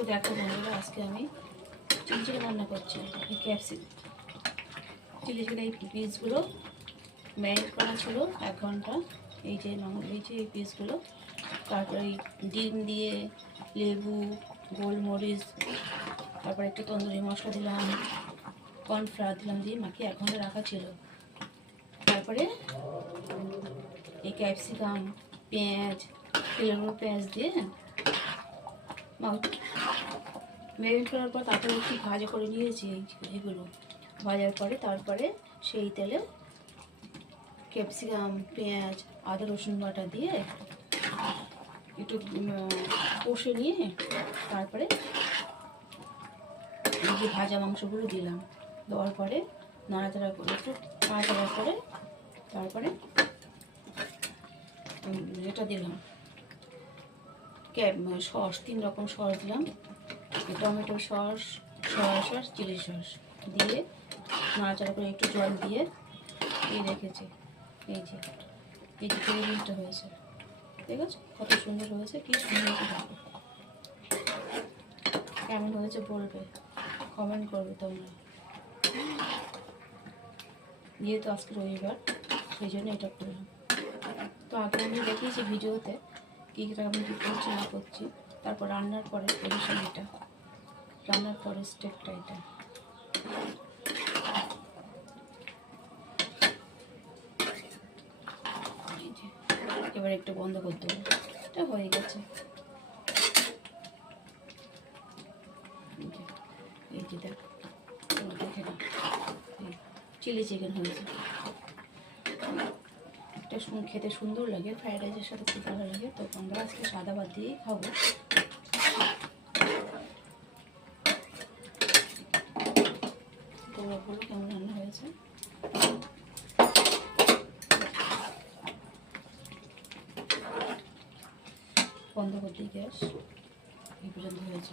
তো দেখো বন্ধুরা, আজকে আমি চিলি চিকেন রান্না করছি। এই চিলি চিকেন এই পিসগুলো ম্যারিনেট করা ছিল 1 ঘন্টা। এই যে এই পিসগুলো, তারপরে ডিম দিয়ে, লেবু, গোলমরিচ, তারপরে একটু তন্দুরি মশলা দিলাম, কর্নফ্লাওয়ার দিলাম, দিয়ে মাখিয়ে 1 ঘন্টা রাখা ছিল। তারপরে এই ক্যাপসিকাম, পেঁয়াজ, তেলের পেঁয়াজ দিয়ে ম্যারিনেট করার পর তারপরে একটু ভাজা করে নিয়েছি। এগুলো ভাজার পরে তারপরে সেই তেলে ক্যাপসিকাম, পেঁয়াজ, আদা রসুন বাটা দিয়ে একটু কষে নিয়ে তারপরে এই যে ভাজা মাংসগুলো দিলাম। দেওয়ার পরে নাড়াচাড়া করে একটু নাড়াচাড়া করে তারপরে এটা দিলাম সস, 3 রকম সস দিলাম। Tomato sauce, soya sauce, chilli sauce দিয়ে নাড়াচাড়া করে একটু জল দিয়ে রেখেছি। এই যে জিনিসটা হয়েছে, ঠিক আছে? কত সুন্দর হয়েছে, কি সুন্দর দেখো। কেমন হয়েছে বলবে, কমেন্ট করবে তোমরা। যেহেতু আজকে রবিবার, সেই জন্য এটা করলাম। তো আগে আমি দেখিয়েছি ভিডিওতে আমি কী করছি না করছি। তারপর রান্নার পরে পজিশন এটা, রান্নার পরে স্টেপটা এটা। এবার একটু বন্ধ করতে হবে, এটা হয়ে গেছে। এই যে দেখো, দেখে না, চিলি চিকেন হয়েছে। এটা খেতে সুন্দর লাগে, ফ্রাইড রাইসের সাথে খুব ভালো লাগে। তো আমরা আজকে সাদা ভাত দিয়েই খাবো। তোমরা বলো কেমন রান্না হয়েছে। বন্ধ করে দিই গ্যাস, এই পর্যন্ত হয়েছে।